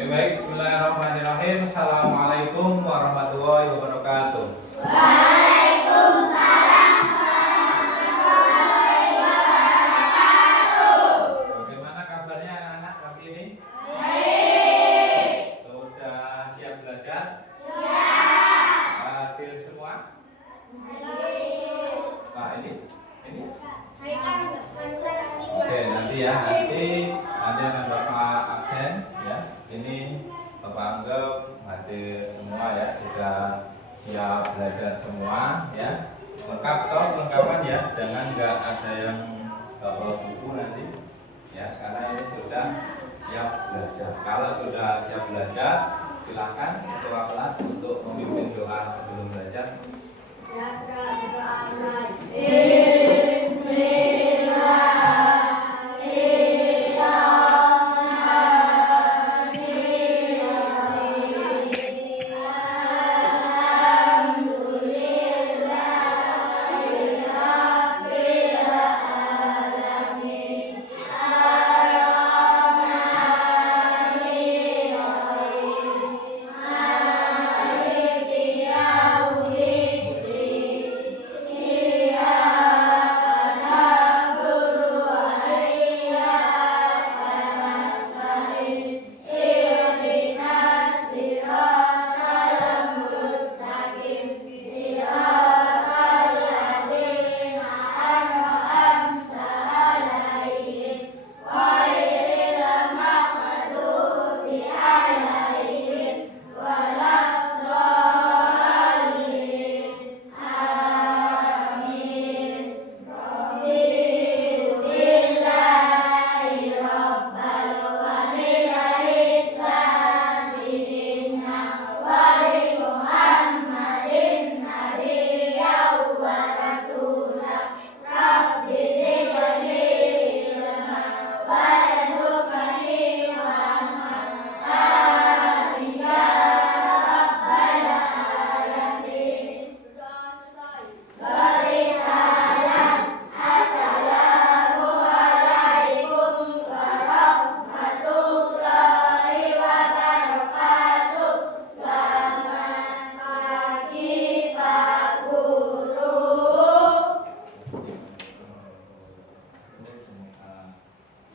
Baik, bismillahirrahmanirrahim. Assalamualaikum warahmatullahi wabarakatuh. Waalaikumsalam. Bagaimana kabarnya anak-anak kali ini? Baik. Sudah siap belajar? Siap. Hadir semua? Nah, ini? Oke, nanti ya, nanti akan Bapak absen ya. Ini Bapak anggap hadir semua ya, sudah siap belajar semua ya. Lengkap toh, lengkapan ya, jangan nggak ada yang nggak bawa buku nanti ya, karena ini sudah siap belajar. Kalau sudah siap belajar, silakan ketua kelas untuk memimpin doa sebelum belajar.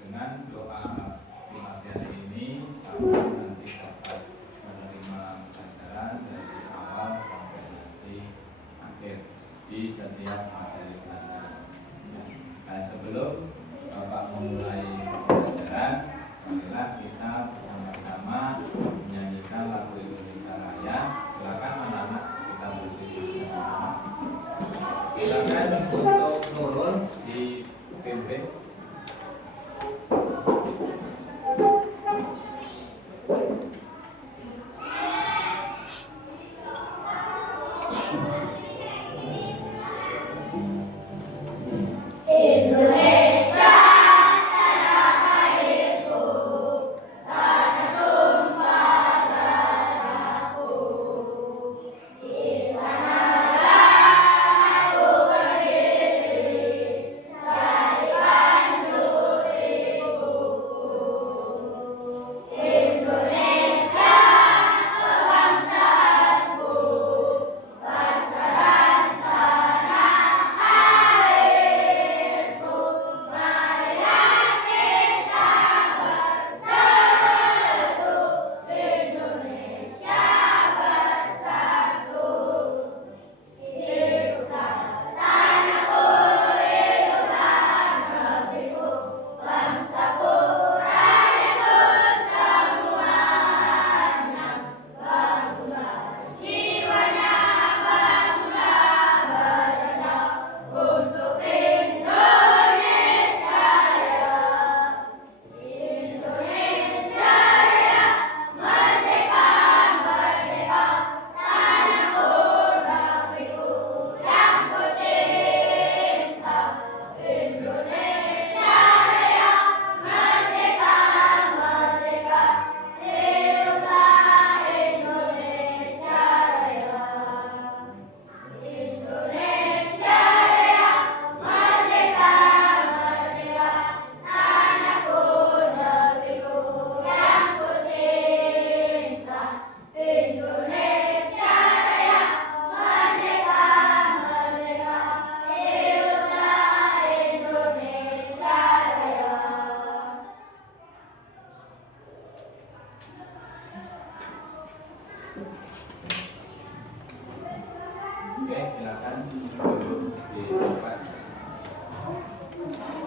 Dengan doa di materi ini, kamu nanti dapat menerima pelajaran dari awal sampai nanti akhir di setiap materi pelajaran. Nah, sebelum Bapak memulai pelajaran, marilah kita bersama-sama menyanyikan lagu Indonesia Raya. Silakan anak-anak kita bersih bersama. Silakan untuk turun dipimpin. Oke, silakan duduk di tempat.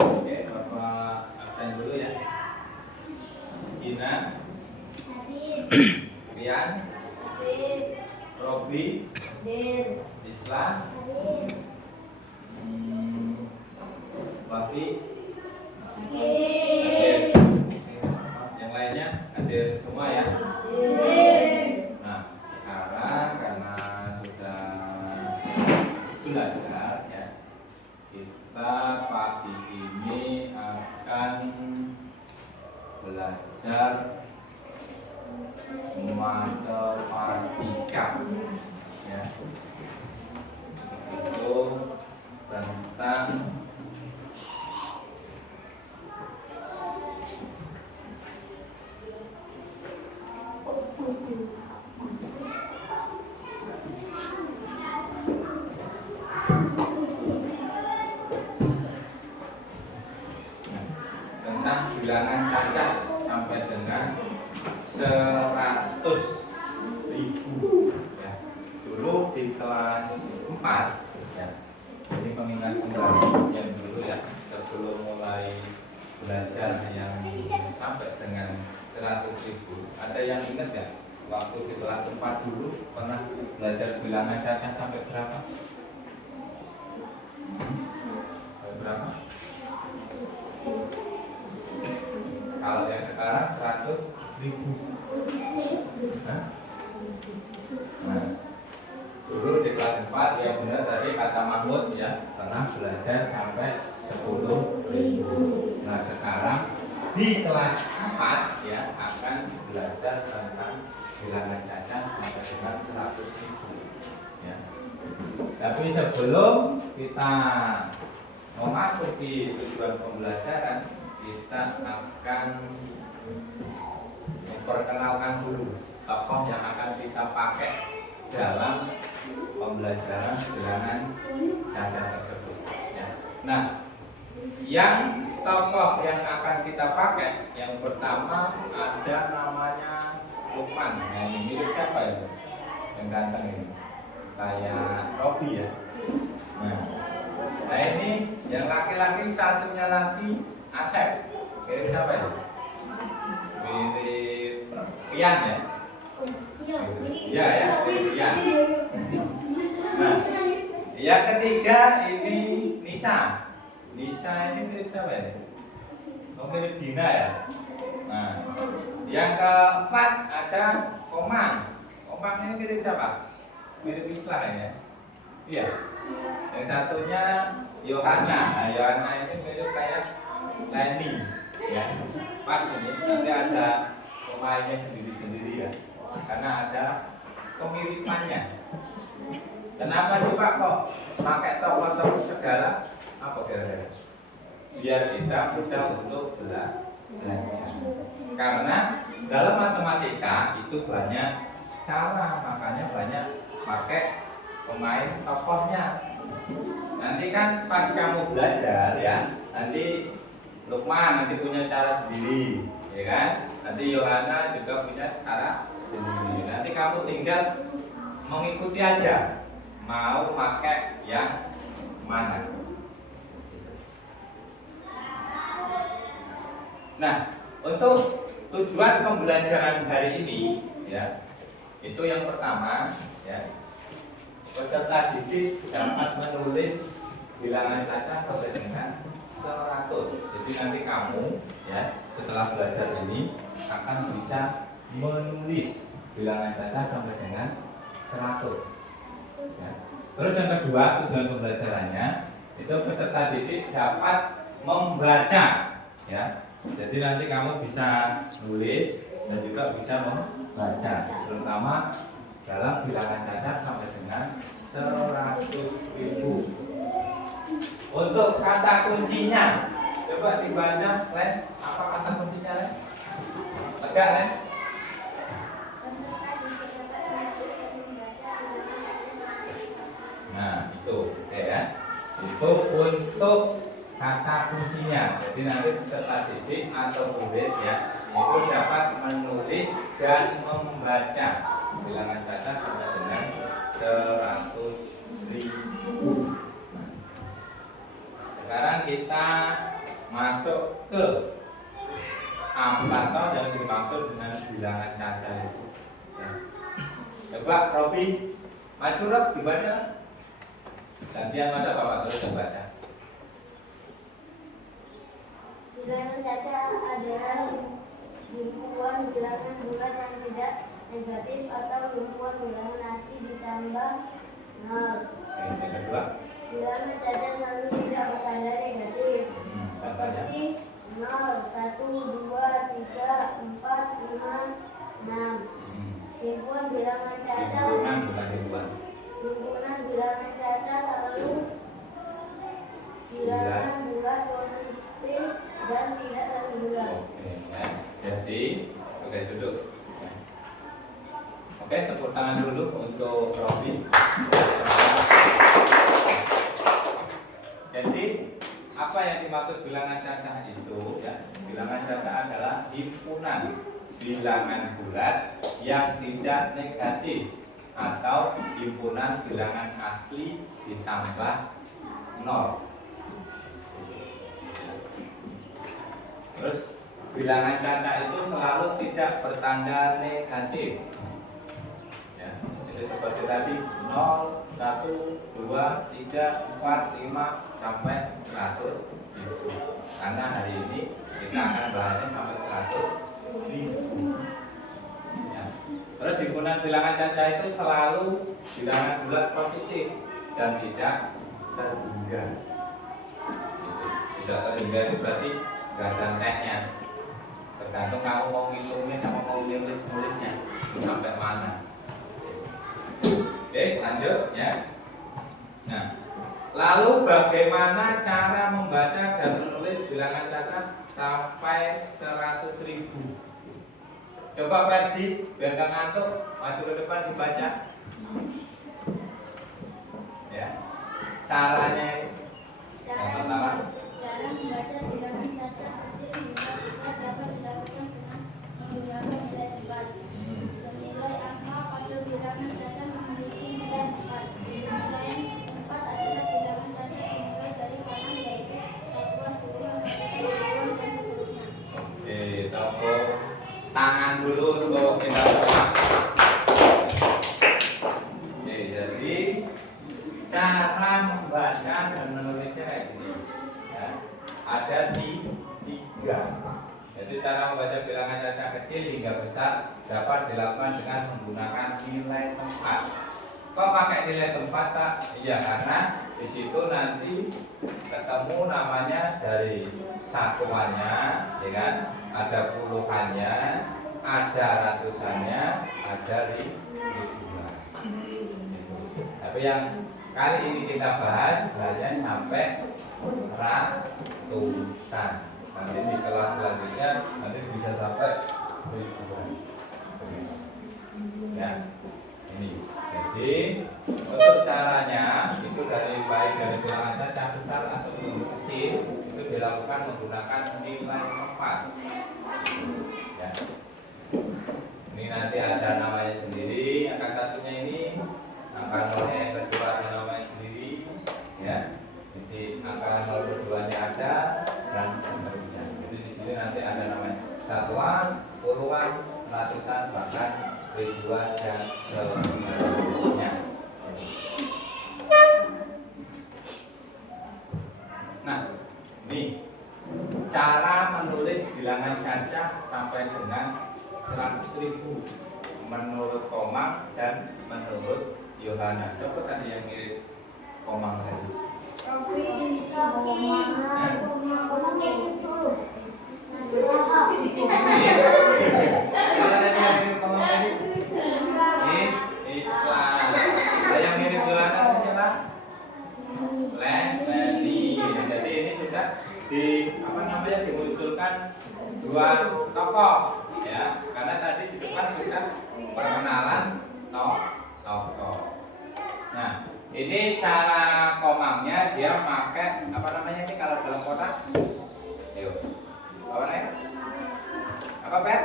Oke, Bapak absen dulu ya. Gina, Rian, Robi, Islam, Wafi, Adil. Yang lainnya hadir semua ya. Nah, sekarang karena sudah belajar ya, kita pagi ini akan belajar matematika ya. Itu tentang bilangan cacat sampai dengan 100.000 ya. Dulu di kelas 4 ya. Jadi pengingat kembali yang dulu ya, sebelum mulai belajar yang sampai dengan 100.000. Ada yang ingat ya? Waktu di kelas 4 dulu pernah belajar bilangan cacat sampai berapa? Sampai berapa? Kalau yang sekarang 100.000. Nah, dulu di kelas 4 yang benar tadi kata Mahmud ya, pernah belajar sampai 10.000. Nah, sekarang di kelas 4 ya akan belajar tentang bilangan cacat sampai dengan 100.000 ya. Tapi sebelum kita memasuki tujuan pembelajaran, kita akan memperkenalkan dulu tokoh yang akan kita pakai dalam pembelajaran bilangan cacat tersebut ya. Nah, yang tokoh yang akan kita pakai yang pertama ada namanya Lukman. Nah, ini mirip siapa ya? Yang ganteng ini kayak Robi ya. Nah ini yang laki-laki, satunya lagi Asep. Mirip siapa ya? Mirip Pian ya? Iya ya, mirip Pian. Nah, yang ketiga ini Nisa. Nisa ini mirip siapa ya? Oh, mirip Dina ya? Nah, yang keempat ada Komang. Komang ini mirip siapa? Mirip Islam ya? Iya. Yang satunya Yohana. Nah, Yohana ini mirip kayak Leni ya. Pas ini nanti ada pemainnya sendiri-sendiri ya. Karena ada kemiripannya. Kenapa sih Pak kok pakai tokoh-tokoh segala? Apa kira-kira? Biar kita mudah untuk belajar. Karena dalam matematika itu banyak cara, makanya banyak pakai pemain tokohnya. Nanti kan pas kamu belajar ya, nanti Lukman nanti punya cara sendiri, ya kan? Nanti Yohana juga punya cara sendiri. Nanti kamu tinggal mengikuti aja, mau pakai yang mana. Nah, untuk tujuan pembelajaran hari ini ya, itu yang pertama ya, peserta didik dapat menulis bilangan cacat sampai dengan 100. Jadi nanti kamu ya setelah belajar ini akan bisa menulis bilangan cacat sampai dengan 100 ya. Terus yang kedua, tujuan pembelajarannya itu peserta didik dapat membaca ya. Jadi nanti kamu bisa nulis dan juga bisa membaca, terutama dalam bilangan cacat sampai dengan 100.000. Untuk kata kuncinya, coba dibaca, Len. Apa kata kuncinya, Len? Tegak, Len. Nah, itu, oke ya. Itu untuk kata kuncinya. Jadi nanti peserta didik atau murid ya itu dapat menulis dan membaca bilangan cacah sama dengan 100.000. Sekarang kita masuk ke apa yang dimaksud dengan bilangan cacah itu. Coba Robi maju Rob, dibaca. Gantian masa Bapak terus membaca. Bilangan cacah adalah himpunan bilangan bulat yang tidak negatif atau himpunan bilangan asli ditambah 0. Yang kedua, Bilangan cacah selalu tidak bertanda negatif. Seperti 0, 1, 2, 3, 4, 5, 6. Himpunan bilangan cacah himpunan bilangan cacah selalu bilangan bulat positif dan tidak terbelah. Oke, ya. Jadi, oke duduk. Oke, tepuk tangan dulu untuk Robi. Jadi, apa yang dimaksud bilangan cacah itu? Ya, bilangan cacah adalah himpunan bilangan bulat yang tidak negatif atau himpunan bilangan asli ditambah 0. Terus bilangan cacah itu selalu tidak bertanda negatif. Ya, jadi seperti tadi 0, 1, 2, 3, 4, 5 sampai 100 ribu. Karena hari ini kita akan bahasnya sampai 100 ribu. Ya. Terus himpunan bilangan cacah itu selalu bilangan bulat positif dan tidak terhingga. Tidak terhingga itu berarti nggak ada teknya. Tergantung kamu mau ngitungnya sama mau nulisnya sampai mana. Oke, lanjut ya. Nah, lalu bagaimana cara membaca dan menulis bilangan cacah sampai 100.000? Coba Ferdi, biar nggak ngantuk, maju ke depan dibaca. Ya, caranya yang pertama. Cara membaca bilangan cacah kecil hingga besar dapat dilakukan dengan menggunakan nilai cepat. Senilai angka pada bilangan cacah memiliki nilai cepat. Nilai cepat adalah bilangan cacah dimulai dari kanan yaitu satuan, puluhan, ratusan, ribuan, dan seterusnya. Oke, tepuk tangan dulu untuk kita semua. Oke, jadi cara membaca dan menulisnya kayak gini. Ya, ada di 3. Jadi cara membaca bilangan cacah kecil hingga besar dapat dilakukan dengan menggunakan nilai tempat. Kok pakai nilai tempat tak? Iya, karena di situ nanti ketemu namanya dari satuannya, ya kan? Ada puluhannya, ada ratusannya, ada ribuan. Tapi yang kali ini kita bahas hanya sampai ratusan. Nanti di kelas selanjutnya nanti bisa sampai ribuan. Ya, ini. Jadi untuk caranya itu baik dari bilangan cacah besar atau kecil itu dilakukan menggunakan nilai tempat. Ya. Ini nanti ada namanya sendiri, angka satunya ini, angka nolnya yang kedua ada namanya sendiri, ya. Jadi angka 0 keduanya ada dan seterusnya. Jadi di sini nanti ada namanya satuan, puluhan, ratusan, bahkan ribuan dan seterusnya. Nah, ini cara menulis bilangan cacah sampai dengan 100.000 menurut Komang dan menurut Yohana. Siapa tadi yang ngirim Komang tadi? Islam. Yang ngirim Yohana siapa? Leni. Jadi ini sudah dimunculkan 2 tokoh, ya, karena tadi di depan sudah perkenalan tokoh. Nah, ini cara Komangnya dia pakai apa namanya ini kalau dalam kotak? Yuk, apa namanya? Apa Pet?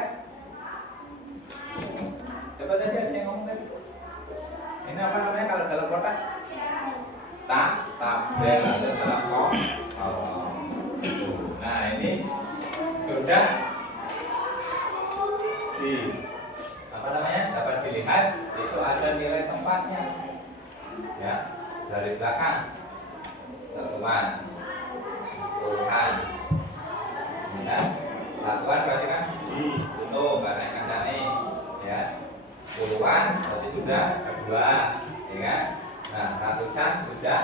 Coba tadi ada yang ngomong. apa namanya kalau dalam kotak? Tabel atau dalam kolom. Nah ini sudah di apa namanya dapat dilihat itu ada nilai tempatnya ya dari belakang satuan puluhan ya satuan berarti kan itu nggak naik kancane ya puluhan berarti sudah kedua ya kan nah ratusan sudah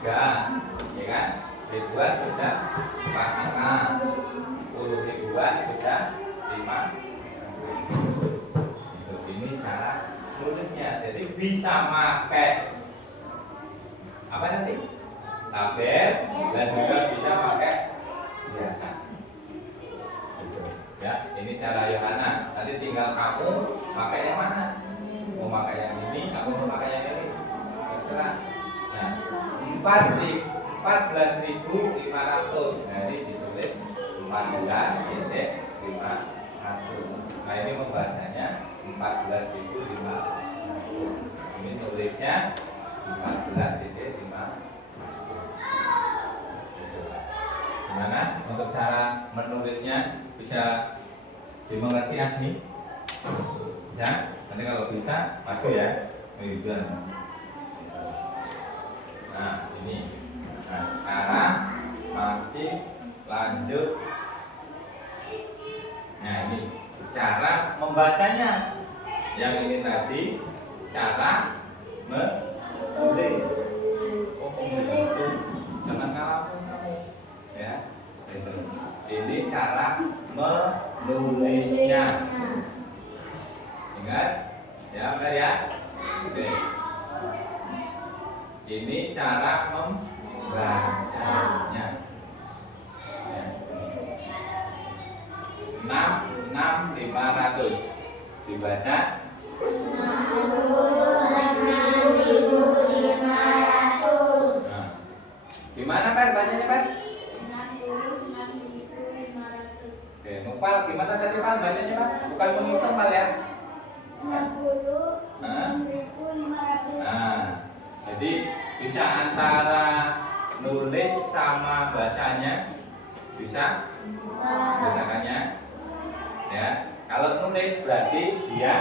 3 ya kan ribuan sudah 4 angka 10 ribuan sudah 5. Ini cara nulisnya, jadi bisa pakai apa nanti tabel dan juga bisa pakai biasa. Ya, ini cara Yohana. Nanti tinggal kamu pakai yang mana? Mau pakai yang ini, kamu mau pakai yang ini, terserah. Nah, 14.500. Nah, ini ditulis 14.500. Nah, ini membacanya 14.500. Ini nulisnya 14.500. Gimana untuk cara menulisnya bisa dimengerti asli? Ya, nanti kalau bisa maju ya. Nah, ini. Nah, sekarang masih lanjut. Nah, ini cara membacanya. Yang ini tadi cara menulis. Jangan kalah kamu. Ya. Ini cara menulisnya. Ingat? Ya, benar ya? Oke. Ini cara membacanya. Ya. 6.500 dibaca 6.500. nah. Gimana Pak bacanya Pak? 66.500. Oke, Nupal gimana tadi Pak bacanya Pak? Bukan menghitung Pak ya? 66.500. Nah, jadi bisa antara nulis sama bacanya bisa bedakannya ya. Kalau nulis berarti dia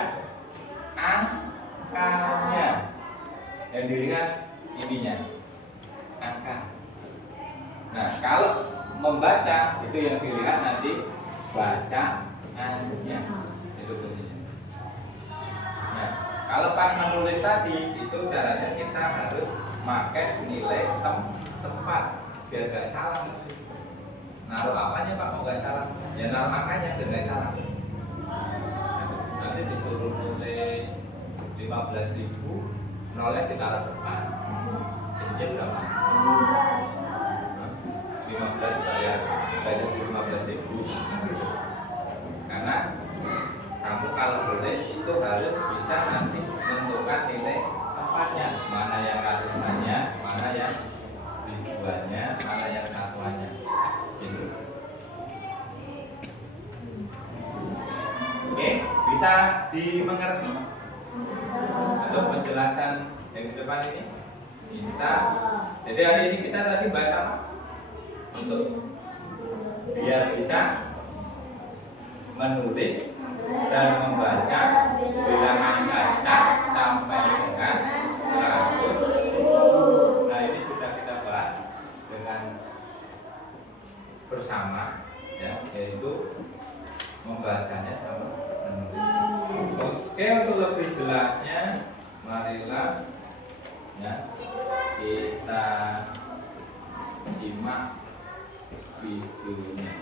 angkanya yang dilihat ininya angka. Nah kalau membaca itu yang dilihat nanti bacaannya itu bunyinya. Nah kalau pas menulis tadi itu caranya kita harus pakai nilai tempat biar gak salah. Naruh apanya Pak mau gak salah? Ya naruh angkanya biar gak salah. Nanti disuruh nulis 15.000 nolnya kita taruh depan. Jadinya berapa? 15 bayar 15.000. Karena kamu kalau nulis itu harus bisa nanti menentukan nilai tempatnya. Mana yang ratusannya, mana yang ribuannya, mana yang satuannya. Gitu. Oke, bisa dimengerti untuk penjelasan yang di depan ini? Bisa. Jadi hari ini kita tadi bahas apa? Untuk biar bisa menulis dan membaca bilangan cacat sampai dengan 100. Nah ini sudah kita bahas dengan bersama ya, yaitu membacanya sama menulisnya. Oke, untuk lebih jelasnya marilah ya kita simak videonya.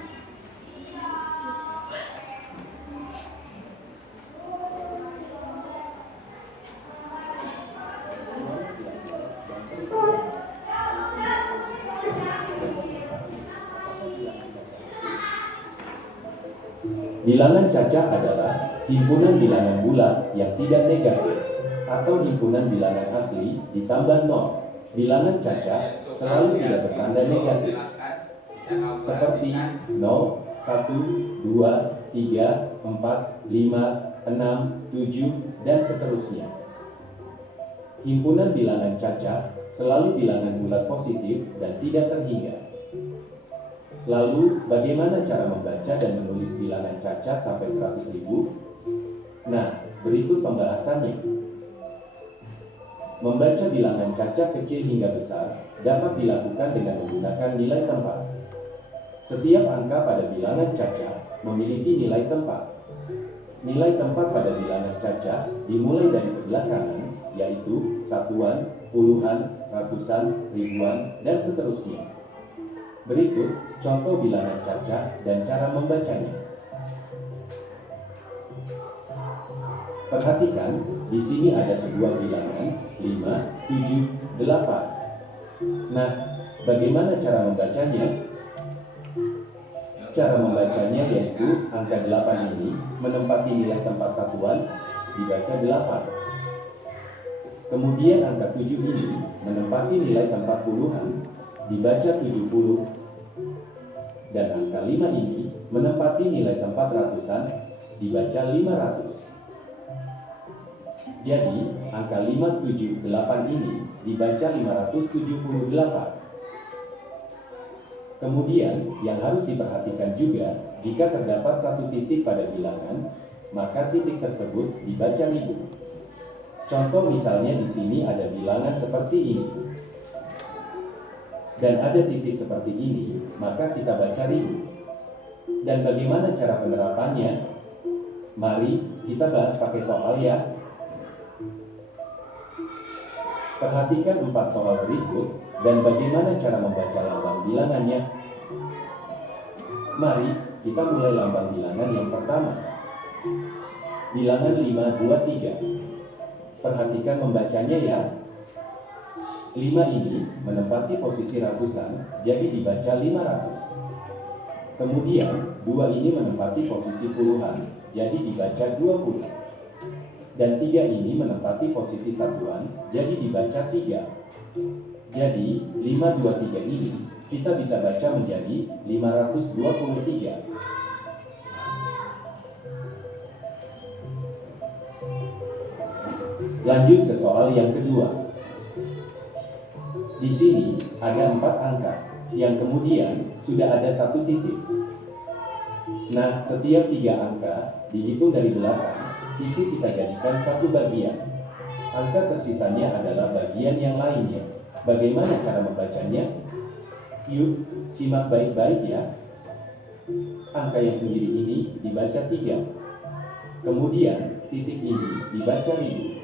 Bilangan cacat adalah himpunan bilangan bulat yang tidak negatif atau himpunan bilangan asli ditambah nol. Bilangan cacat selalu tidak bertanda negatif, seperti 0, 1, 2, 3, 4, 5, 6, 7, dan seterusnya. Himpunan bilangan caca selalu bilangan bulat positif dan tidak terhingga. Lalu, bagaimana cara membaca dan menulis bilangan caca sampai 100.000? Nah, berikut pembahasannya. Membaca bilangan caca kecil hingga besar dapat dilakukan dengan menggunakan nilai tempat. Setiap angka pada bilangan caca memiliki nilai tempat. Nilai tempat pada bilangan caca dimulai dari sebelah kanan, yaitu satuan, puluhan, ratusan, ribuan, dan seterusnya. Berikut contoh bilangan caca dan cara membacanya. Perhatikan, di sini ada sebuah bilangan 5, 7, 8. Nah, bagaimana cara membacanya? Cara membacanya yaitu angka 8 ini menempati nilai tempat satuan, dibaca 8. Kemudian angka 7 ini menempati nilai tempat puluhan, dibaca 70. Dan angka 5 ini menempati nilai tempat ratusan, dibaca 500. Jadi, angka 578 ini dibaca 578. Kemudian, yang harus diperhatikan juga, jika terdapat satu titik pada bilangan, maka titik tersebut dibaca 1000. Contoh misalnya di sini ada bilangan seperti ini. Dan ada titik seperti ini, maka kita baca 1000. Dan bagaimana cara penerapannya? Mari kita bahas pakai soal ya. Perhatikan 4 soal berikut dan bagaimana cara membaca lambang bilangannya. Mari kita mulai lambang bilangan yang pertama. Bilangan 523. Perhatikan membacanya ya. 5 ini menempati posisi ratusan, jadi dibaca 500. Kemudian 2 ini menempati posisi puluhan, jadi dibaca 20. Dan 3 ini menempati posisi satuan, jadi dibaca 3. Jadi 523 ini kita bisa baca menjadi 523. Lanjut ke soal yang kedua. Di sini ada 4 angka yang kemudian sudah ada 1 titik. Nah, setiap 3 angka dihitung dari belakang itu kita jadikan 1 bagian. Angka tersisanya adalah bagian yang lainnya. Bagaimana cara membacanya? Yuk, simak baik-baik ya. Angka yang sendiri ini dibaca 3. Kemudian titik ini dibaca 1000.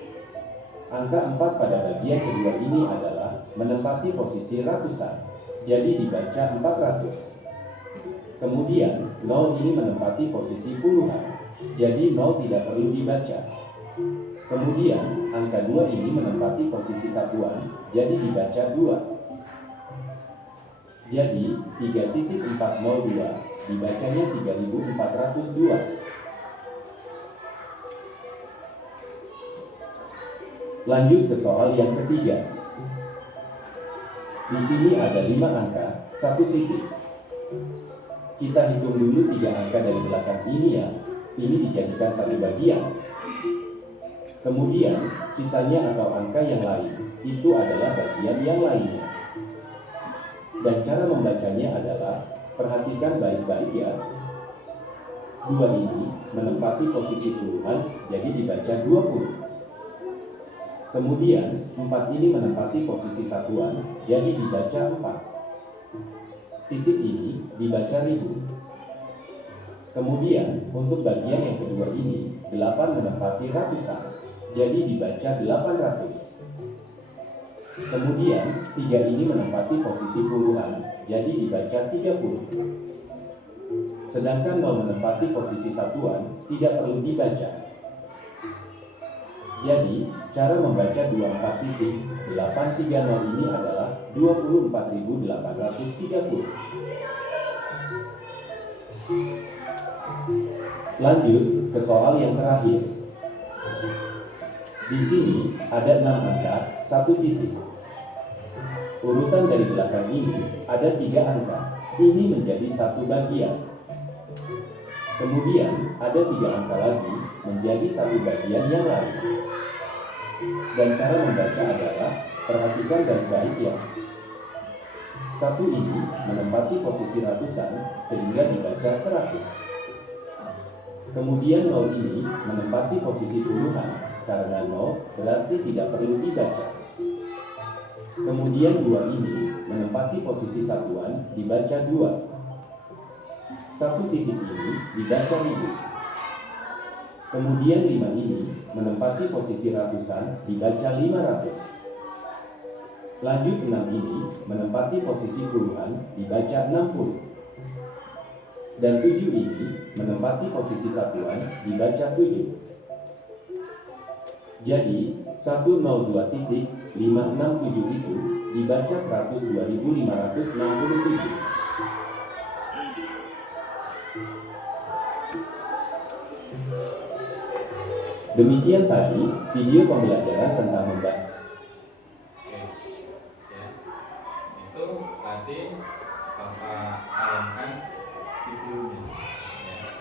Angka 4 pada bagian kedua ini adalah menempati posisi ratusan, jadi dibaca 400. Kemudian 0 ini menempati posisi puluhan, jadi 0 tidak perlu dibaca. Kemudian angka 2 ini menempati posisi satuan, jadi dibaca 2. Jadi 3.402 dibacanya 3402. Lanjut ke soal yang ketiga. Di sini ada 5 angka, 1 titik. Kita hitung dulu 3 angka dari belakang ini ya. Ini dijadikan 1 bagian. Kemudian sisanya atau angka yang lain itu adalah bagian yang lainnya. Dan cara membacanya adalah, perhatikan baik-baik ya. 2 ini menempati posisi puluhan, jadi dibaca 20. Kemudian 4 ini menempati posisi satuan, jadi dibaca 4. Titik ini dibaca 1000. Kemudian untuk bagian yang kedua ini 8 menempati ratusan, jadi dibaca 800. Kemudian 3 ini menempati posisi puluhan, jadi dibaca 30. Sedangkan 0 menempati posisi satuan, tidak perlu dibaca. Jadi, cara membaca 24.830 ini adalah 24.830. Lanjut ke soal yang terakhir. Di sini ada 6 angka, 1 titik. Urutan dari belakang ini ada 3 angka. Ini menjadi 1 bagian. Kemudian ada 3 angka lagi menjadi 1 bagian yang lain. Dan cara membaca adalah, perhatikan baik-baik ya. 1 ini menempati posisi ratusan sehingga dibaca 100. Kemudian 0 ini menempati posisi puluhan karena 0 berarti tidak perlu dibaca. Kemudian 2 ini menempati posisi satuan dibaca 2. 1 titik ini dibaca 1000. Kemudian 5 ini menempati posisi ratusan dibaca 500. Lanjut 6 ini menempati posisi puluhan dibaca 60. Dan 7 ini menempati posisi satuan dibaca 7. Jadi 102.567 itu dibaca 102.567. Demikian tadi video pembelajaran tentang membaca. Oke, ya. Itu tadi Bapak tayangkan videonya. Ya,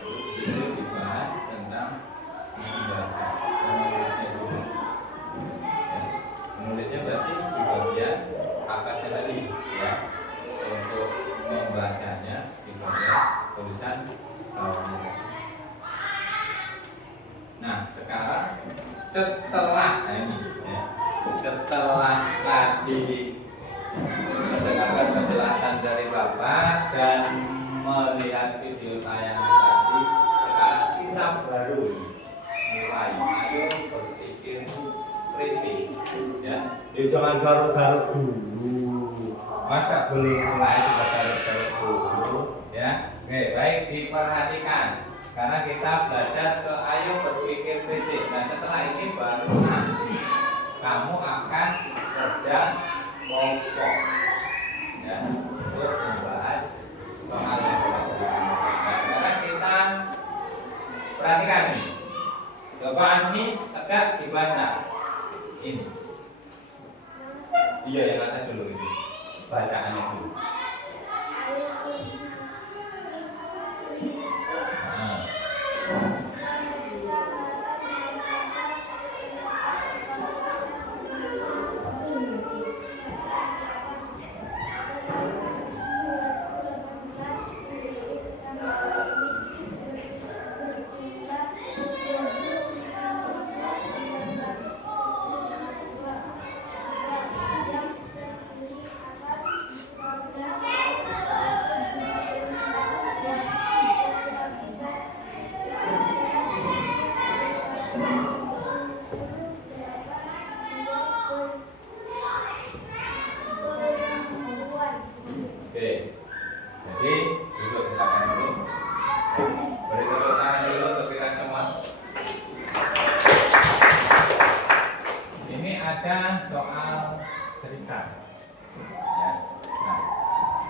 video dibahas tentang membaca dan menulisnya dulu. Ya, menulisnya berarti di bagian atasnya tadi, ya. Untuk membacanya di bagian tulisan bawahnya. Nah, sekarang setelah ini, ya, setelah tadi mendengarkan penjelasan dari Bapak dan melihat video tayangan tadi, sekarang kita baru mulai ayo berpikir kritis, ya. Jangan garuk-garuk dulu. Masa belum mulai sudah garuk-garuk dulu, ya. Oke, baik, diperhatikan. Karena kita belajar ke ayo berpikir kritis. Nah, setelah ini baru nanti kamu akan kerja kelompok, ya, untuk membahas soal yang berkaitan. Nah, sekarang kita perhatikan ini. Cobaan ini tegak dibaca. Ini. Iya, yang atas dulu ini. Bacaannya dulu.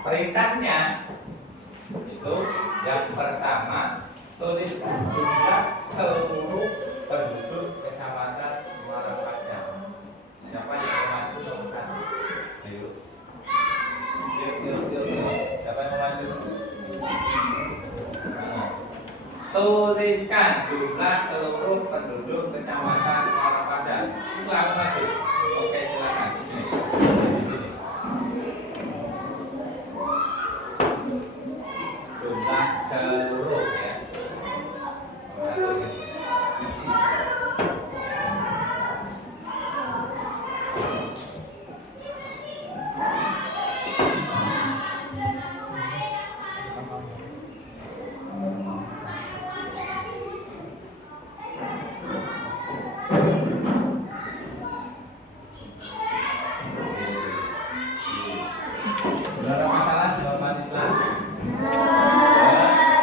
Perintahnya itu yang pertama, tuliskan jumlah seluruh penduduk kecamatan Muara Panjang. Siapa yang maju nomor 1? Ayo. Siapa yang maju? Tuliskan jumlah seluruh penduduk kecamatan Muara Panjang. Siapa maju? Oke, silakan. Jumlah seluruh, ya. Ada masalah jawaban Islam?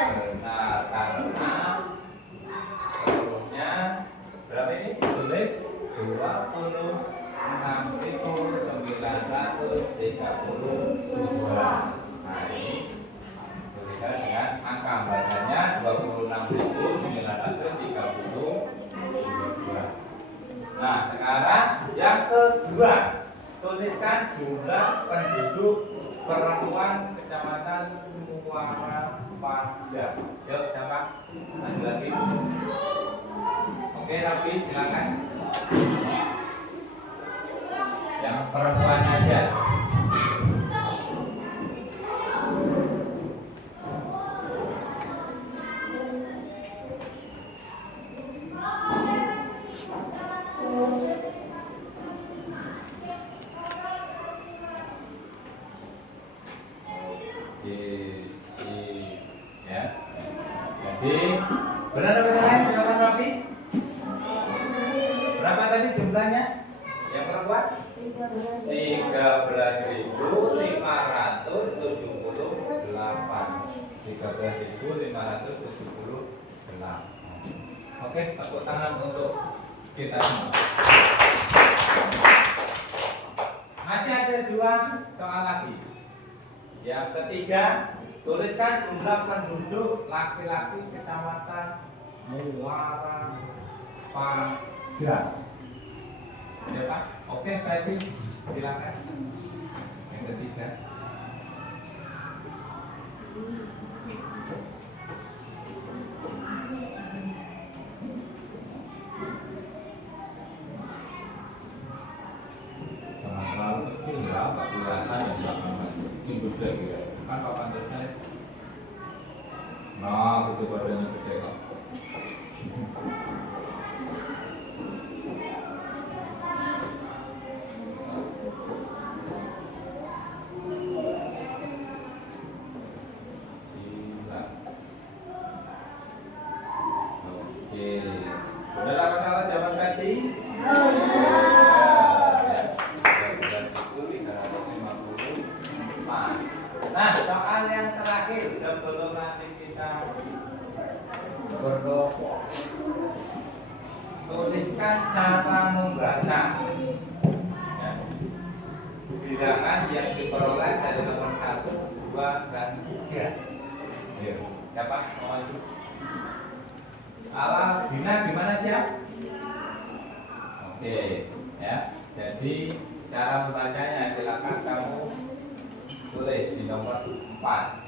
Benar, karena seluruhnya berapa ini? Tulis 26.932. Nah, ini tuliskan dengan angka bacanya 26.932. Nah, sekarang yang kedua, tuliskan jumlah penduduk perempuan kecamatan Muara Panjang. Yuk, siapa? Maju lagi. Oke, Rafi, silakan. perempuan aja. Ya. Jadi benar apa salah? Silakan Rafi. Berapa tadi jumlahnya? Yang perempuan? 13.578. 13.578. Oke, tepuk tangan untuk kita semua. Masih ada 2 soal lagi. Yang ketiga, tuliskan jumlah penduduk laki-laki kecamatan Muara Padang. Ya Pak? Oke, tadi silakan. Yang ketiga. Jangan terlalu kecil ya, Pak kelihatan yang belakang itu gede ya. Kan papan tulisnya. Nah, itu badannya gede kok. Nah, soal yang terakhir sebelum nanti kita berdoa, tuliskan cara membaca ya, bilangan yang diperoleh dari nomor 1, 2, dan 3. Ayo, siapa mau maju? Alas Dina gimana siap? Oke, ya. Jadi cara membacanya silakan kamu tulis di nomor 4.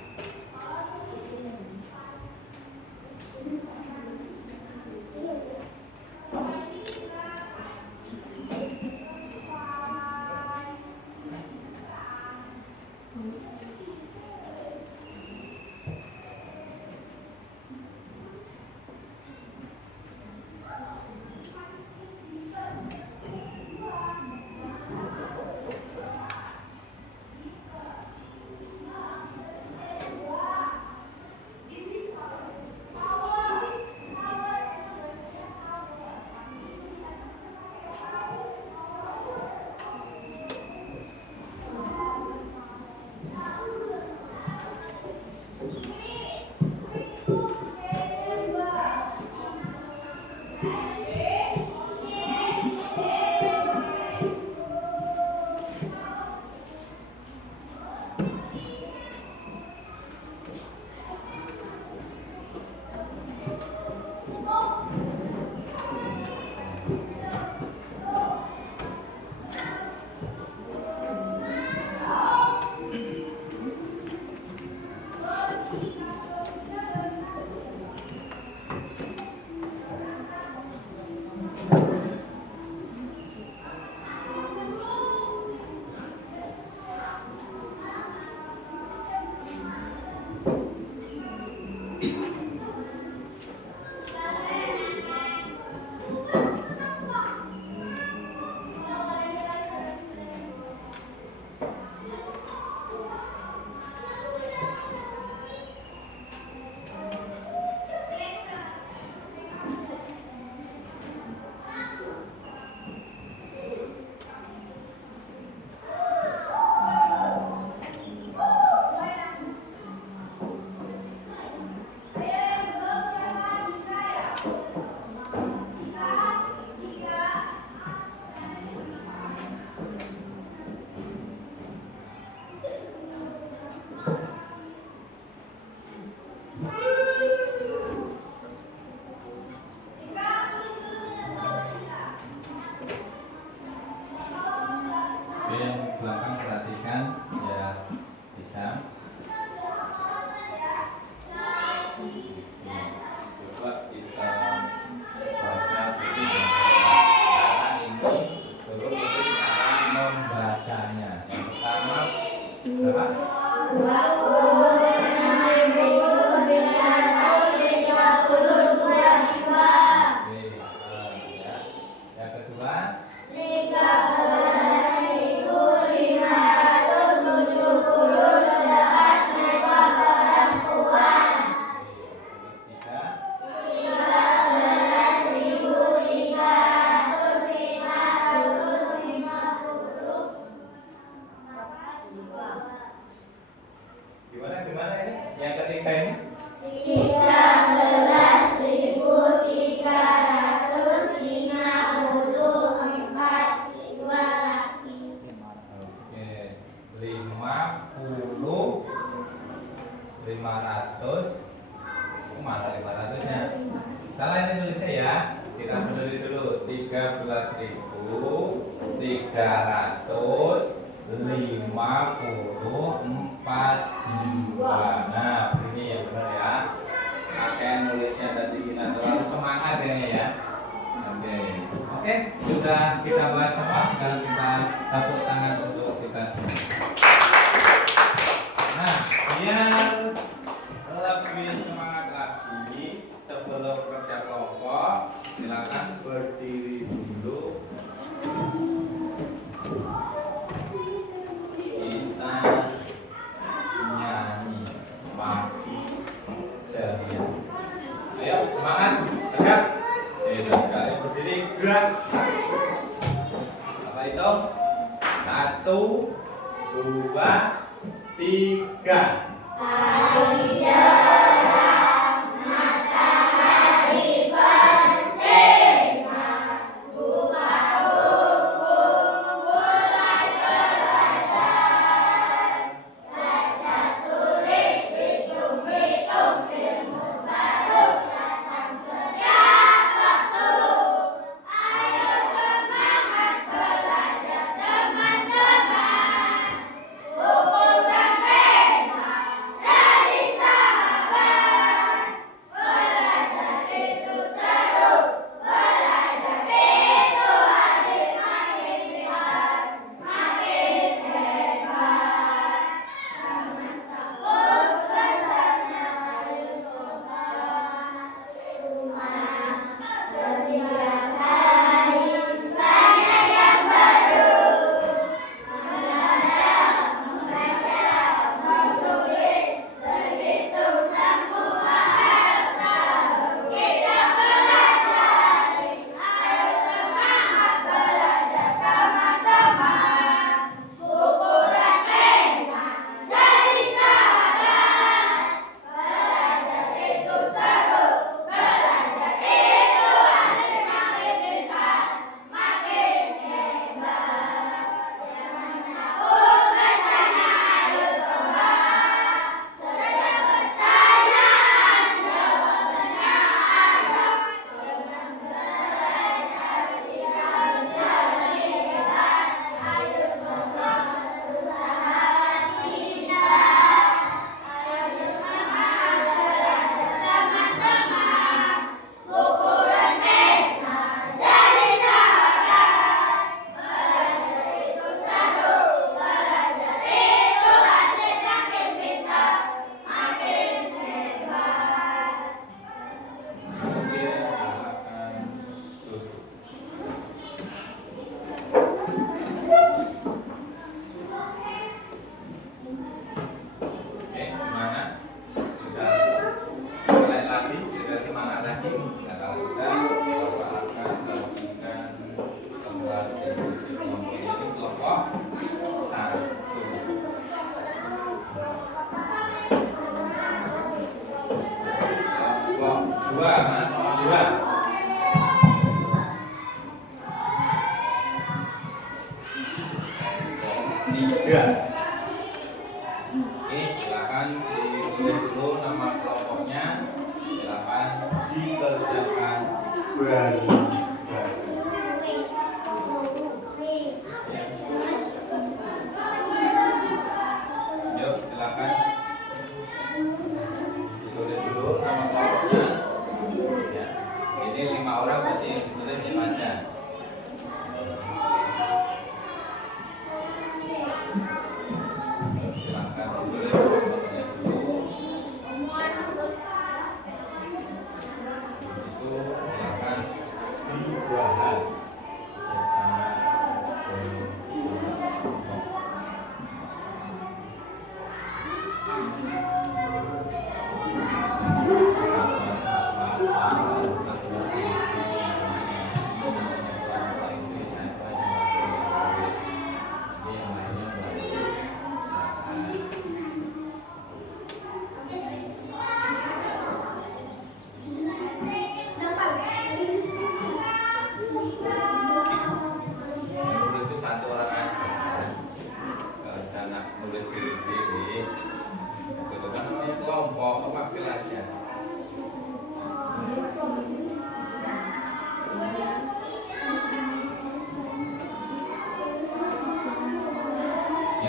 Dari dulu 13.354 jiwa. Nah, ini yang benar ya. Pakai nulisnya tadi kita terlalu semangat ini ya. Oke, sudah kita bahas semua. Sekarang kita tepuk tangan untuk kita semua. Nah, biar lebih semangat lagi sebelum kerja kelompok, silakan berdiri dulu. Kita nyanyi pagi ceria. Ayo semangat, tegak. Tegak, berdiri, gerak. Apa itu? 1, 2, 3.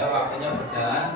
Ya, waktunya berjalan.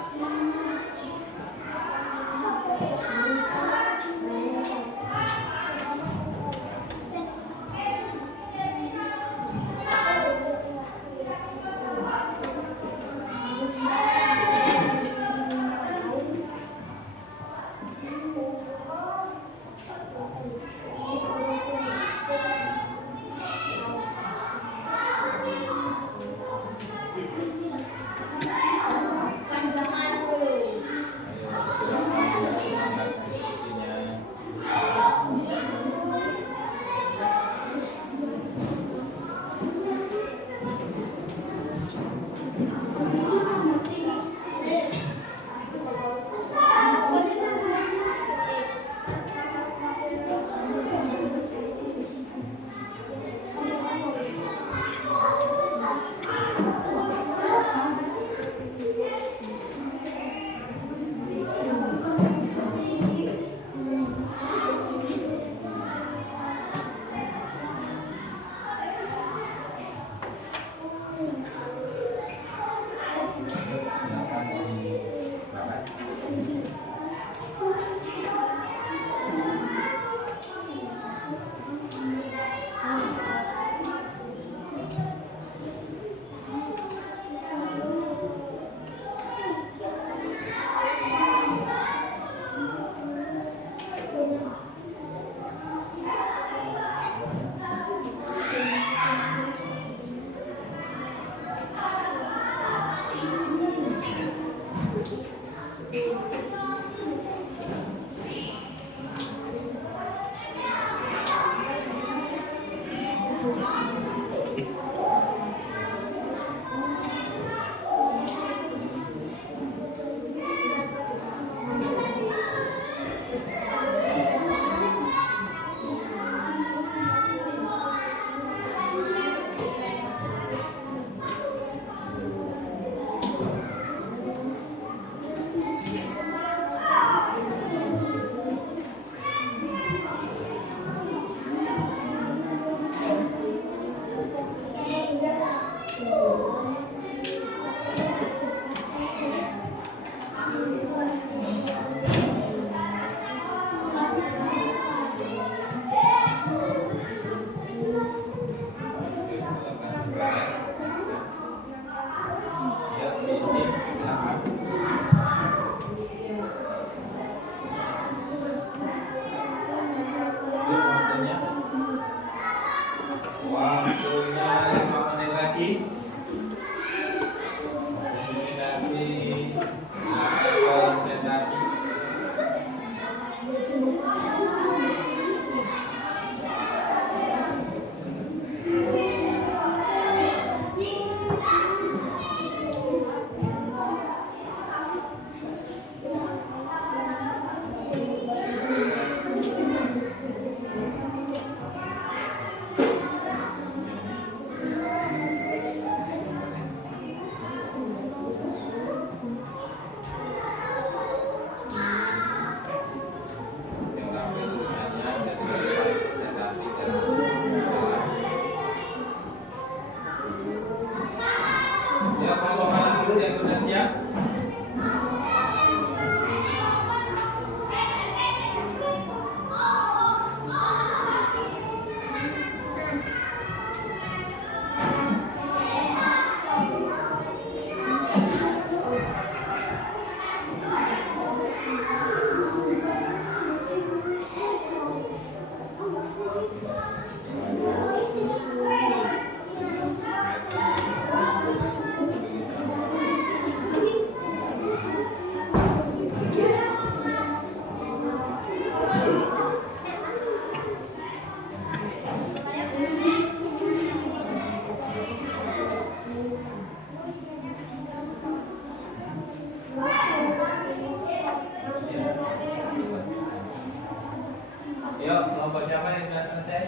Yuk, kelompok siapa yang sudah selesai?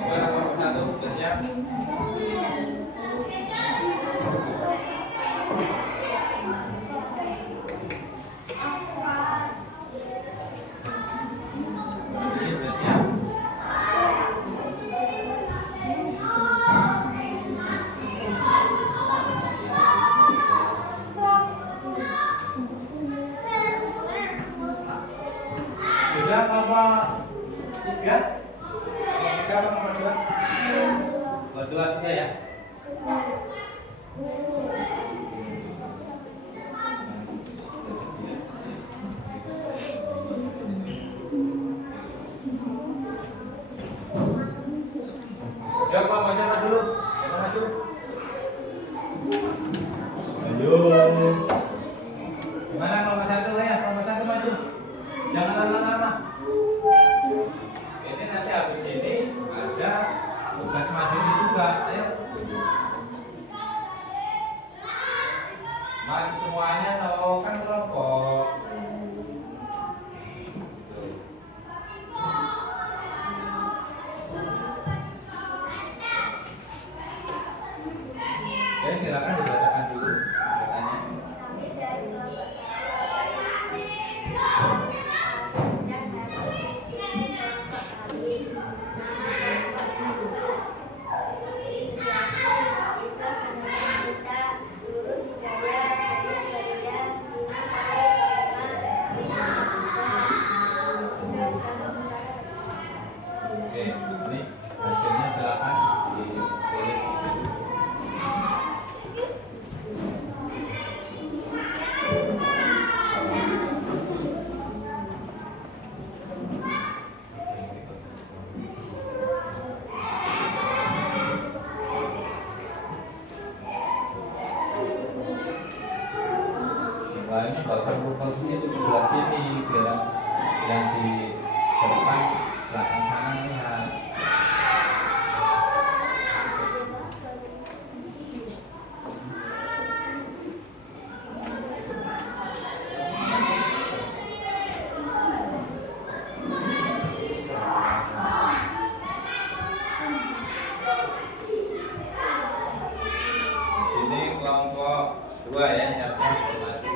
Kelompok satu sudah siap? Ini sudah siap? berapa nomor 2? Nomor 2 saja ya. Ya, Pak, baca dulu. Maju. Ayo. Gimana nomor 1 ya? Nomor 1 maju. Jangan lama-lama. Ini nanti habis ini ada tugas mandiri juga. Ayo. Maju semuanya atau kan kelompok. Oke, silakan dibacakan dulu pertanyaannya. Kami dari kelompok dan hasil diskusi kelompok kami. Nama kelompok inisiasi bisa kita guru hidayah dari Jariah Oke, ini hasilnya silakan ditulis di situ. Nah, ini kalau perlu itu sebelah sini biar yang di depan belakang kanan lihat. Di sini kelompok 2 ya, nyiapkan informasi.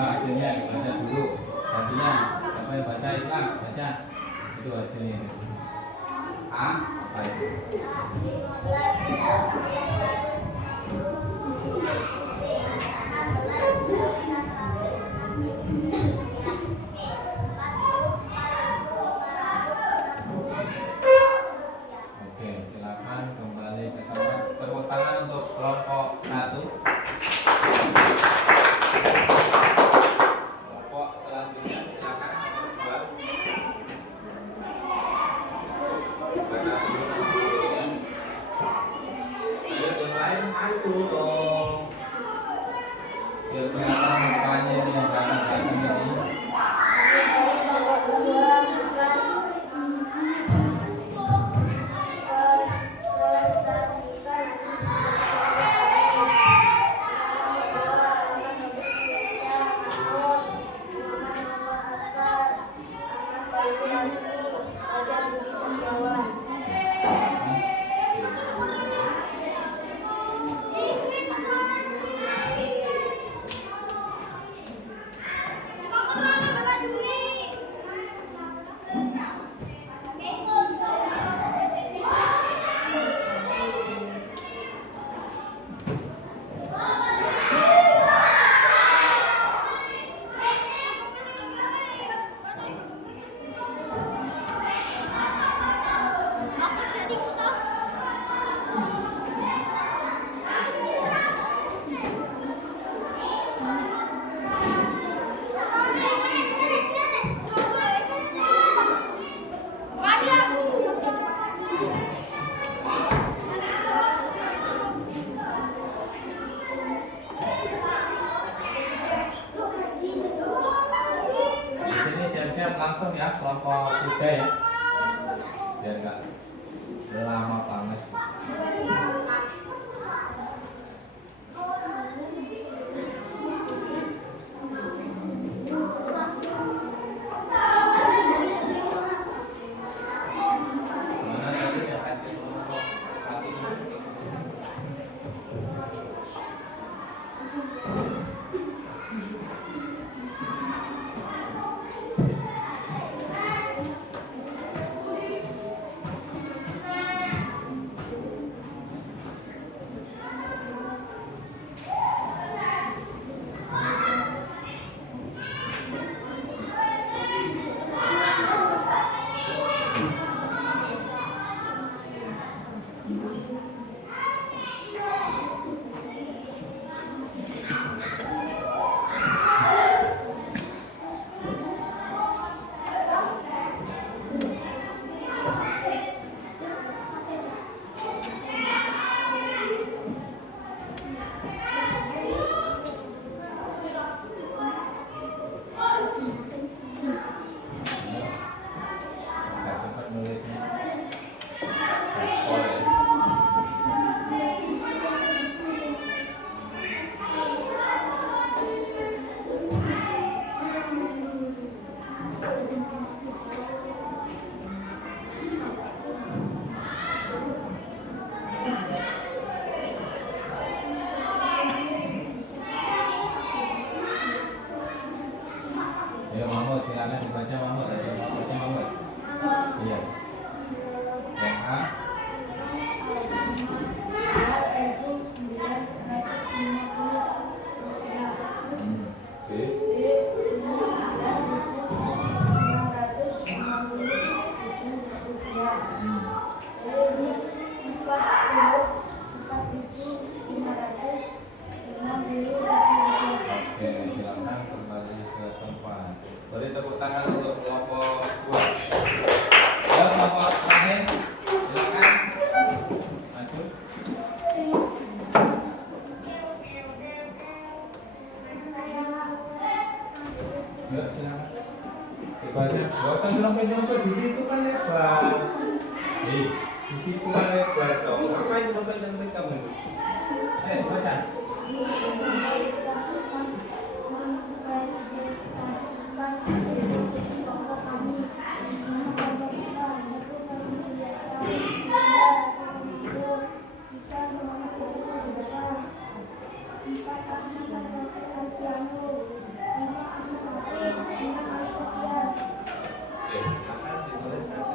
Hasilnya baca dulu. Gantinya siapa yang baca Islam baca. Itu hasilnya. A apa itu? 15. Oke, silakan kembali ke tempat. Tepuk tangan untuk kelompok 1. Kelompok selanjutnya silakan keluar. Baca dulu ya. Ayo yang lain maju dong. Biar kelihatan mukanya yang ganteng-ganteng ini. langsung ya kelompok 3 ya. Biar nggak lama banget. Mana tadi yang kasih kelompok 1? Nggak cepat nulisnya. Ayo Mahmud, silakan dibaca Mahmud. Ayo baca Mahmud. Iya. Yang A. B. Oke, silakan kembali ke tempat. Beri tepuk tangan untuk kelompok 2. Ya, kelompok terakhir. Silakan. Maju. Ya, silakan. Dibaca. Gak usah nyelempet-nyelempet di situ kan lebar. Di situ kan lebar dong. Ngapain nyelempet-nyelempet kamu? Baca. Oke, silakan ditulis.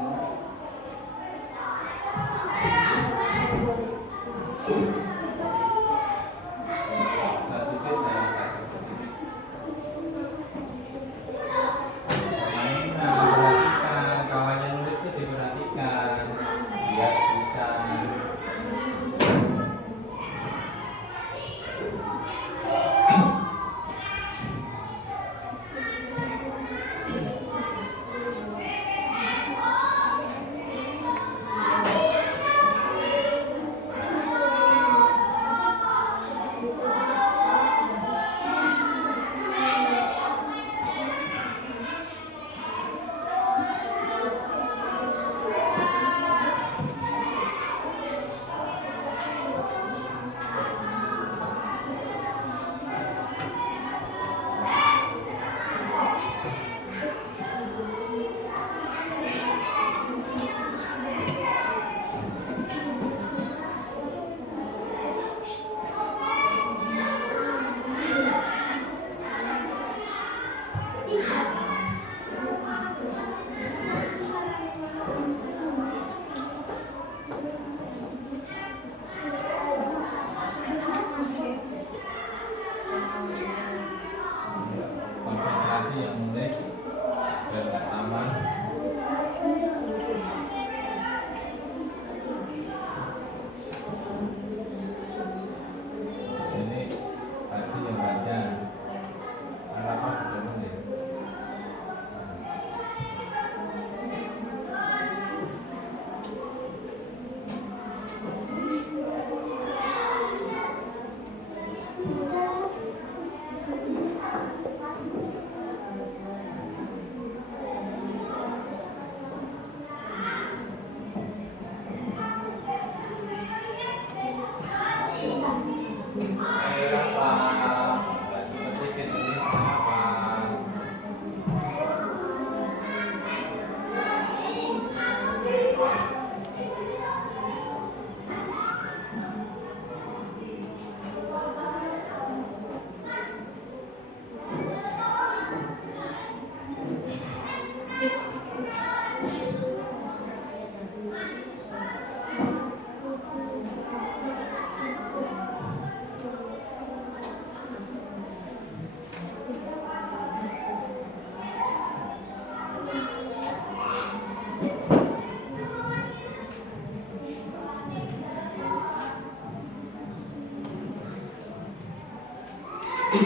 Oke,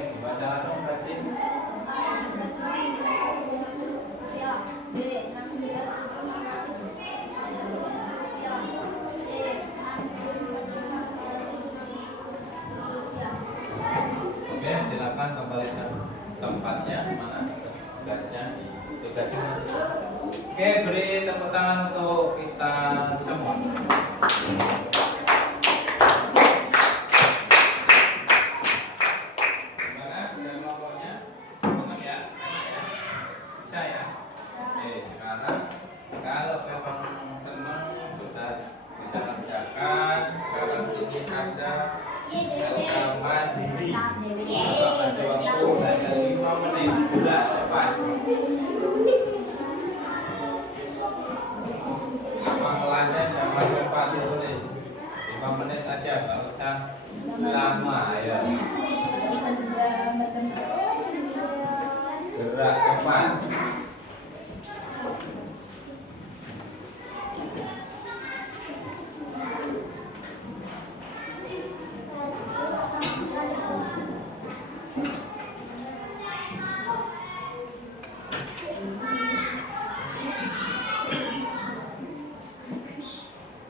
dibaca langsung berarti. Ya, B 16.600 ya, C 64.460 Oke, silakan kembalikan tempatnya mana tugasnya di tugasnya. Oke, beri tepuk tangan untuk kita semua. Gimana? Sudah kelompoknya? Senang ya? Enak ya? Bisa ya? Oke, sekarang kalau memang senang sudah bisa kerjakan. Kalau ingin ada mandiri, kalau ada waktu hanya 5 menit, sudah cepat. Amalannya jangan cepat ditulis, 5 menit aja, nggak usah lama ya. Gerak cepat.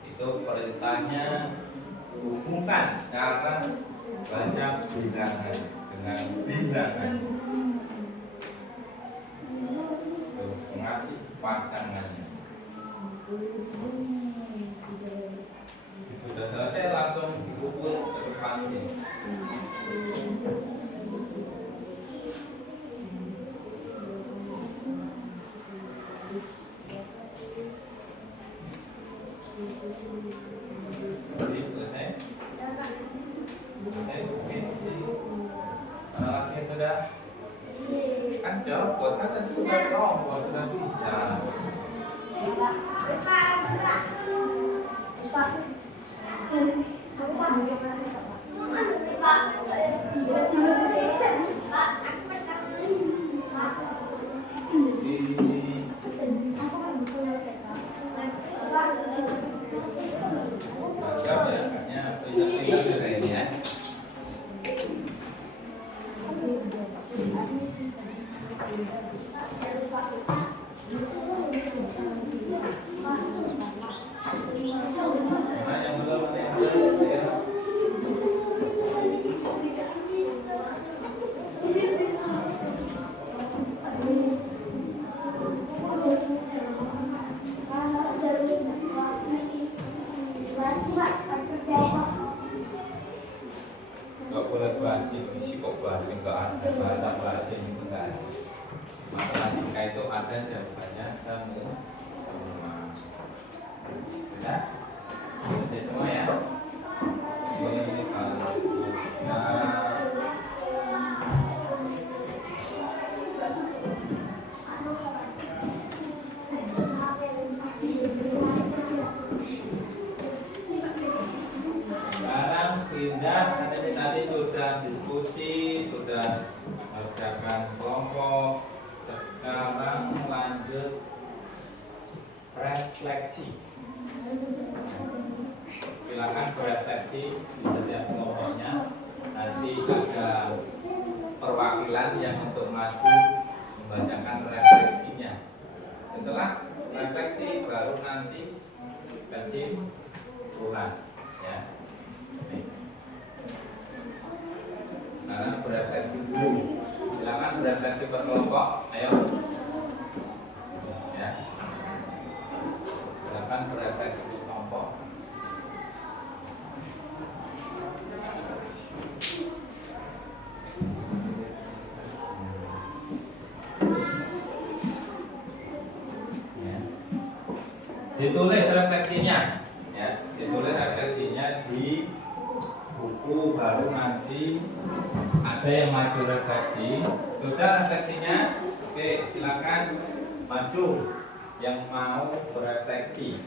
Itu perintahnya hubungkan cara baca bilangan dengan bilangan. Terus ngasih pasangannya. Sudah selesai langsung dipukul ke depan sini. Jadi selesai. Selesai. Oke. Mana lagi sudah? Kan jawab, buat kan tadi sudah tahu, sudah bisa. Siap ya, kayaknya pindah-pindah sudah ini ya. Nah, yang belum ada yang belum ya. Nggak boleh basi, fisik kok basi, nggak ada bahasa basi itu nggak ada. Matematika itu ada jawabannya semua. Sudah? Selesai semua ya? Ini kalau sekarang pindah, tadi sudah diskusi, sudah mengerjakan kelompok. Sekarang lanjut refleksi. Silakan berefleksi di setiap kelompoknya. Nanti ada perwakilan yang untuk maju membacakan refleksinya. Setelah refleksi baru nanti kesimpulan ya. Nih. Sekarang berefleksi dulu. Silakan berefleksi per kelompok. Ayo. Ya. Silakan berefleksi per kelompok. Ya. Ditulis refleksinya, ya. Ditulis refleksinya di buku, baru nanti ada yang maju refleksi. Sudah refleksinya? Oke, silakan maju yang mau berefleksi.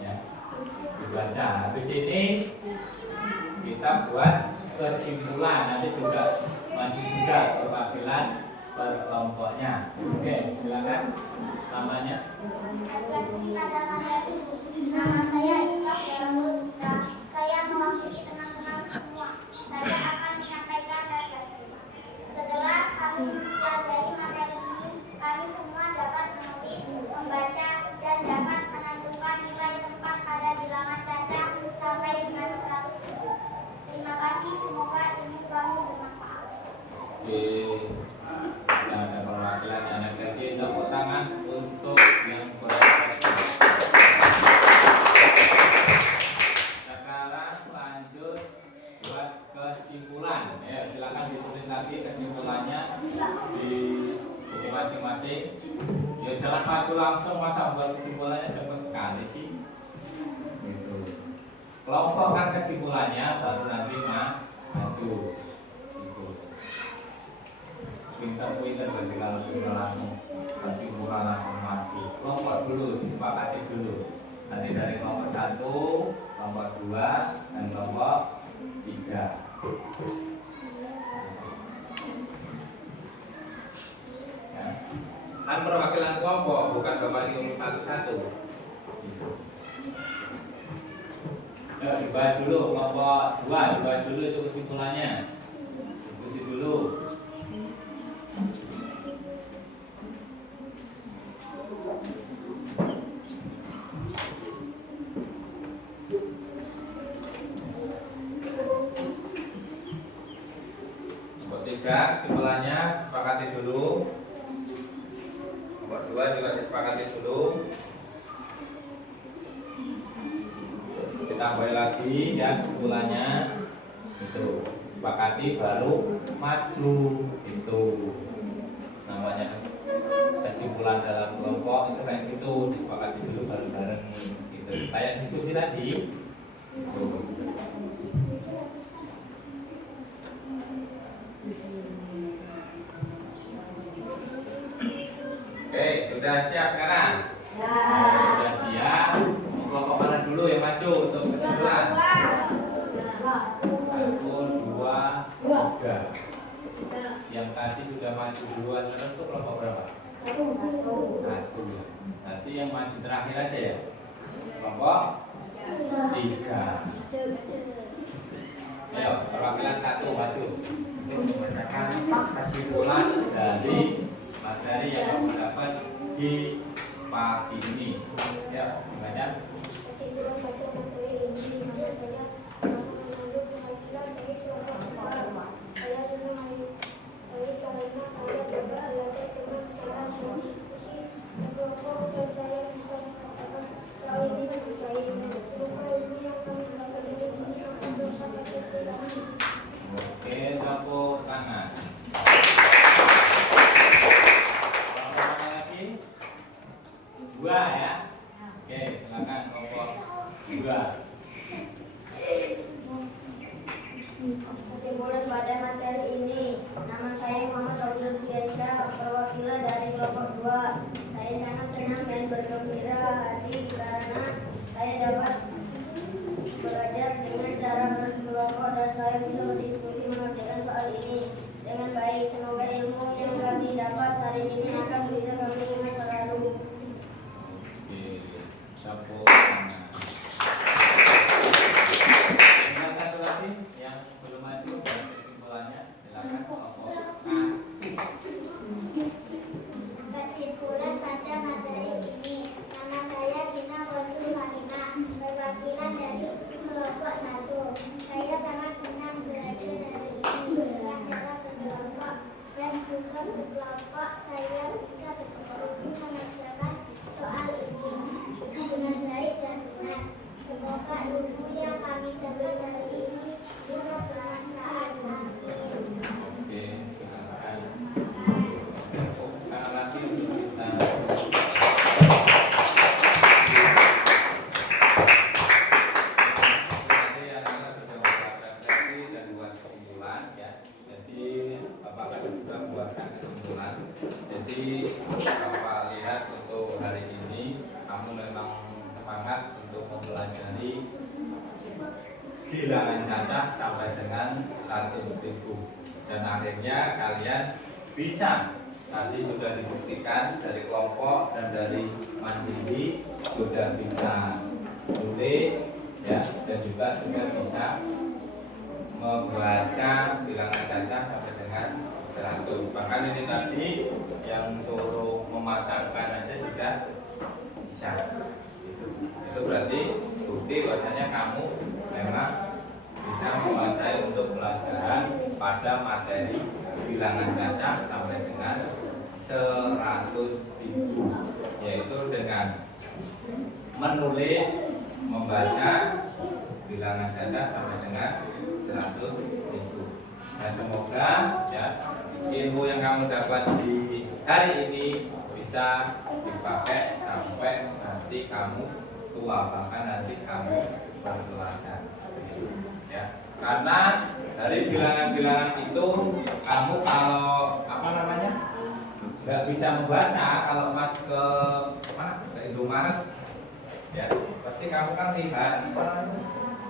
Ya, dibaca. Habis ini kita buat kesimpulan. Nanti juga maju juga perwakilan per kelompoknya. Oke, silakan namanya. Adversi pada materi ini. Nama saya Islam Darul Sita. Saya mewakili teman-teman semua. Saya akan menyampaikan refleksi. Setelah kami mempelajari materi ini, kami semua dapat menulis, membaca, dan dapat menentukan nilai tempat pada bilangan caca sampai dengan 100. Terima kasih, semoga ilmu kami bermanfaat. Oke, nah, ada perwakilan anak kecil, tepuk tangan untuk yang berprestasi. Sekarang lanjut buat kesimpulan. Ya, silakan ditulis lagi kesimpulannya di buku masing-masing. Ya, jangan maju langsung, masa buat kesimpulannya cepat sekali sih. Gitu. Kelompokkan kesimpulannya, baru nanti maju. Gitu. Pinter-pinter berarti kalau sudah langsung kesimpulan langsung maju. Kelompok dulu, disepakati dulu. Nanti dari kelompok 1, kelompok 2, dan kelompok 3. Ya. Kan perwakilan kelompok, bukan bapak diurus satu-satu. Ya, dibahas dulu kelompok 2, dibahas dulu itu kesimpulannya. Diskusi dulu. Kelompok 3 kesimpulannya sepakati dulu. Kelompok 2 juga disepakati dulu. Ditambah lagi ya kesimpulannya itu sepakati baru maju itu namanya kesimpulan dalam kelompok itu kayak gitu, disepakati dulu baru bareng gitu kayak diskusi tadi tuh. Oke, sudah siap sekarang? Sudah siap. Kelompok mana dulu yang maju untuk kesimpulan? 1, 2, 3. Yang tadi sudah maju duluan terus itu kelompok berapa? 1 ya. Nanti yang maju terakhir aja ya. Kelompok 3. Ayo, perwakilan 1 maju untuk membacakan kesimpulan dari materi yang kamu dapat di pagi ini. Ya, dibaca. Kesimpulan pada materi ini di mana saya mengambil perhatian dari kelompok 4. Saya senang hari karena saya juga belajar dengan cara berdiskusi berkelompok dan saya bisa merasakan soal ini dengan baik. Semoga ilmu yang kami dapat ini akan bermanfaat bagi kami. Oke, tepuk tangan. Kelompok lagi 2 ya. Oke, silakan kelompok 2. Kesimpulan pada materi ini, nama saya Muhammad Abdul Fiansyah, perwakilan dari kelompok 2. Saya sangat senang dan bergembira hati karena saya dapat belajar dengan cara berkelompok dan saya bisa berdiskusi mengerjakan soal ini dengan baik. Semoga ilmu yang kami dapat hari ini akan bisa kami ingat selalu. Oke, tepuk tangan. Ada satu lagi yang belum maju dan kesimpulannya, silakan kelompok 1. Kesimpulan pada materi ini, nama saya Gina Wadul Halimah, perwakilan dari kelompok 1. Saya sangat senang belajar dari ini dengan cara berkelompok dan juga berkelompok. Saya bisa berdiskusi mengerjakan soal ini dengan baik dan benar. Semoga ilmu yang kami dapat dari ini bisa bermanfaat. Amin. Oke, silakan. Tepuk tangan lagi untuk kita. Tadi anak-anak sudah membuat refleksi dan buat kesimpulan ya. Jadi Bapak akan juga membuatkan kesimpulan. Jadi Bapak lihat untuk hari ini kamu memang semangat untuk mempelajari bilangan caca sampai dengan 100.000. dan akhirnya kalian bisa, tadi sudah dibuktikan dari kelompok dan dari mandiri sudah bisa tulis ya, dan juga sudah bisa membaca bilangan caca sampai dengan 100. Bahkan ini tadi yang suruh memasangkan aja sudah bisa. Itu berarti bukti bahwasanya kamu memang bisa menguasai untuk pelajaran pada materi bilangan caca sampai dengan 100.000, yaitu dengan menulis, membaca bilangan caca sampai dengan 100.000. Nah, semoga ya ilmu yang kamu dapat di hari ini bisa dipakai sampai nanti kamu tua, bahkan nanti kamu berkeluarga. Ya, karena dari bilangan-bilangan itu kamu kalau apa namanya nggak bisa membaca, kalau mas ke mana ke Indomaret ya pasti kamu kan lihat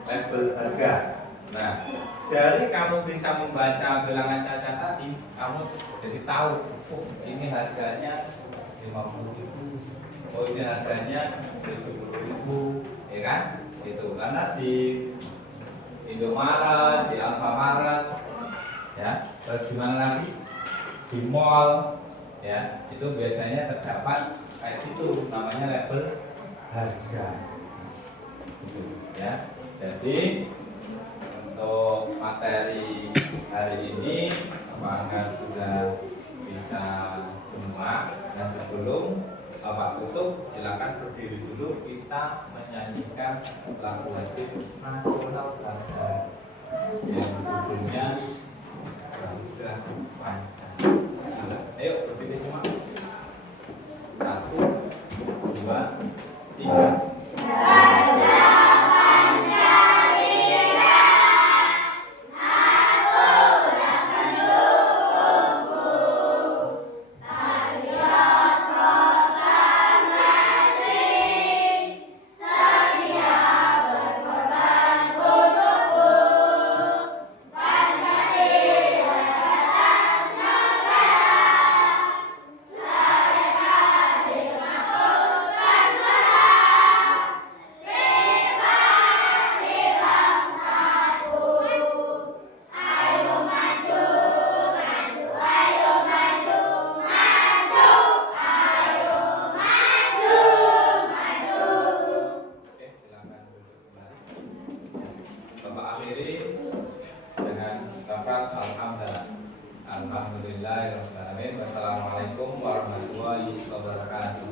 label harga. Nah, dari kamu bisa membaca bilangan caca tadi, kamu jadi tahu, oh ini harganya 50.000, oh ini harganya 70.000, ya kan? Itu karena di Indomaret, di Alfamaret, ya, terus gimana lagi? Di mall, ya, itu biasanya terdapat kayak itu, namanya label harga. Gitu, ya. Jadi untuk materi hari ini apakah sudah bisa semua? Dan sebelum Bapak tutup, silakan berdiri dulu, kita menyanyikan lagu wajib nasional bangsa yang judulnya Garuda Pancasila. Ayo berdiri semua. 1, 2, 3. Alhamdulillahirrahmanirrahim. Wassalamualaikum warahmatullahi wabarakatuh.